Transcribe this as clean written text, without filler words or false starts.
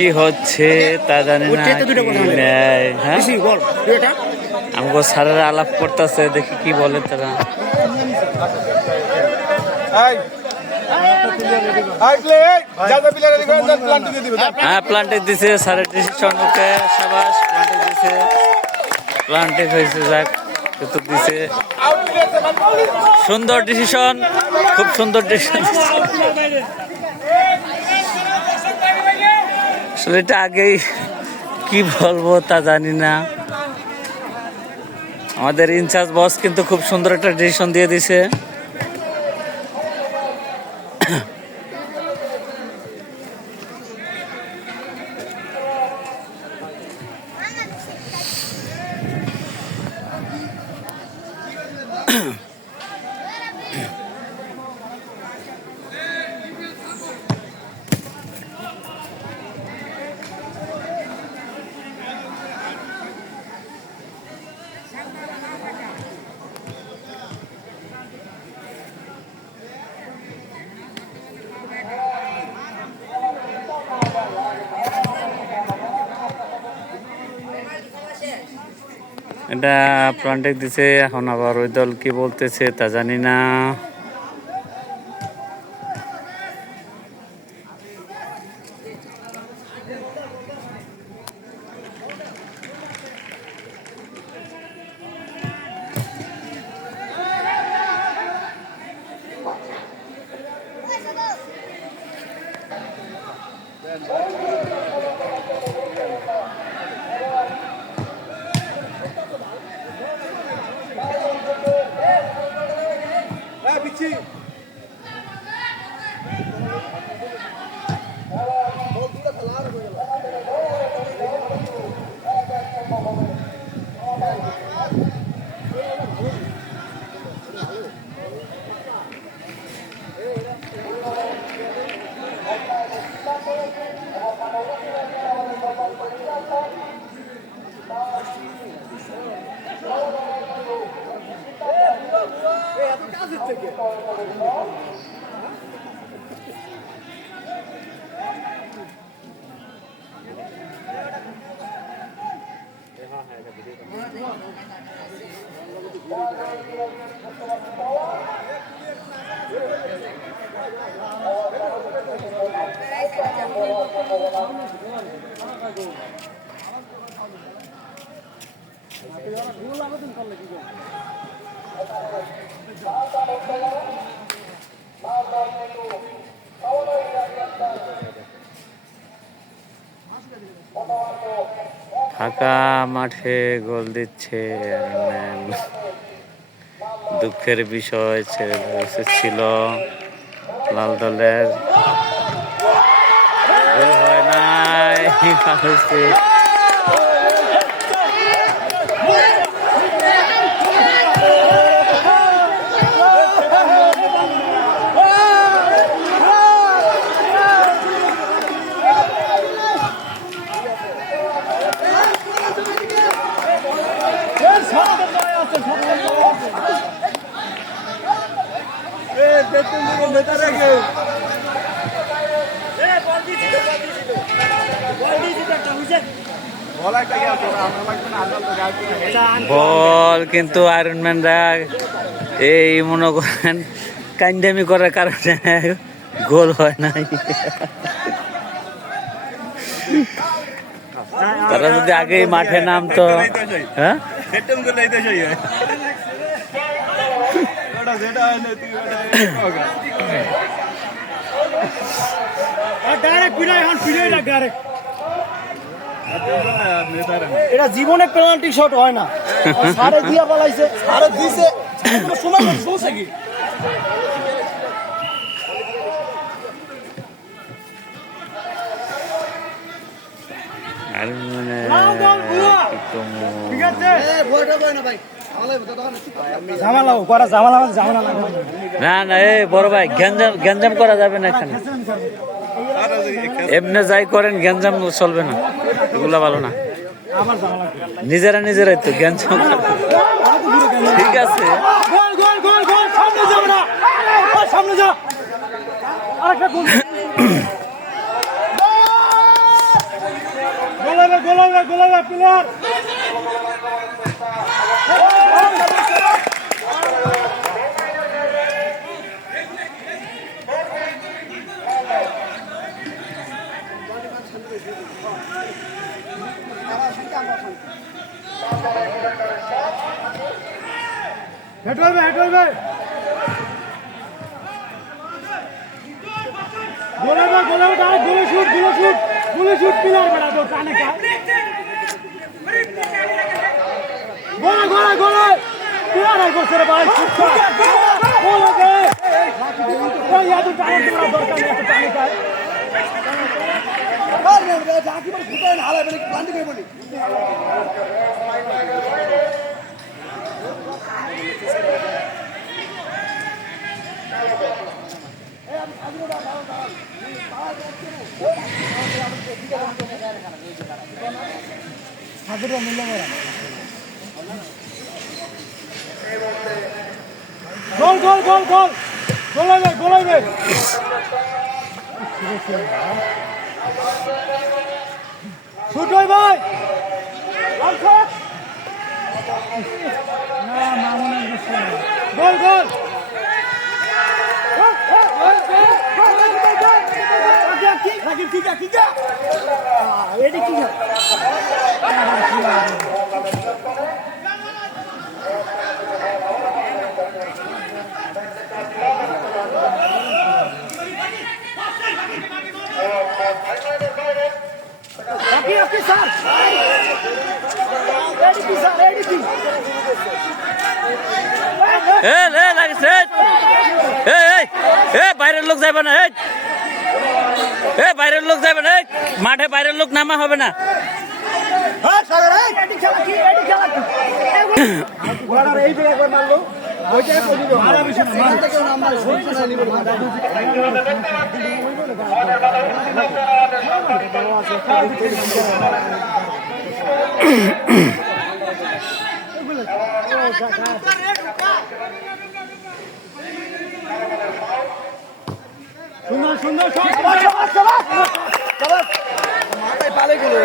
কি হচ্ছে তা জানি না। হ্যাঁ আমাকে স্যারেরা আলাপ করতেছে, দেখি কি বলে তারা। হ্যাঁ প্লান্টেক দিছে স্যারের ডিসিশন, ওকে সাবাস প্লান্টেক দিছে, প্লান্টেক হয়েছে, যাক কিন্তু দিছে। সুন্দর ডিসিশন, খুব সুন্দর ডিসিশন। আসলে এটা আগেই কি বলবো তা জানি না। আমাদের ইনচার্জ বস কিন্তু খুব সুন্দর একটা ডিসিশন দিয়ে দিছে। এটা প্লান্টেক দিছে, এখন আবার ওই দল কি বলতেছে তা জানি না। ফাঁকা মাঠে গোল দিচ্ছে, দুঃখের বিষয় ছেড়ে ছিল লাল দলের, গোল হয় নাই। বল কিন্তু আয়রনম্যানরা এই মনে করেন কান্দামি করার কারণে গোল হয় নাই। তারা যদি আগেই মাঠে নামতো, হ্যাঁ এটা জীবনে পেনাল্টি শট হয় না, সাড়ে দিয়া পালাইছে, সাড়ে দিছে সময় শুনছে কি না না এ বড় ভাই, গ্যাঞ্জাম করা যাবে না এখানে। এমনি যাই করেন, গ্যাঞ্জাম চলবে না, এগুলা ভালো না। নিজেরাই তো গ্যাঞ্জাম, ঠিক আছে। গোলাবে প্লেয়ার হেড হইবে গোলাবে ডাইরেক্ট গুলি শুট প্লেয়ার বেড়া তো কানে কা গোলা প্লেয়ার আর গোসরে ভাই গোলা গে ওই ইয়াদু টানে তোরা দরকার নেই এত টানে কা আর রে জাকি বল ফুটায় না হালা বলে প্লান্টি করে বলি গোলাবে শুট হয় ভাই গোল এটি কি বাইরের লোক যাবে না বাইরের লোক যাবে না মাঠে বাইরের লোক নামা হবে না সুন্দর মাথায় পালে গুলো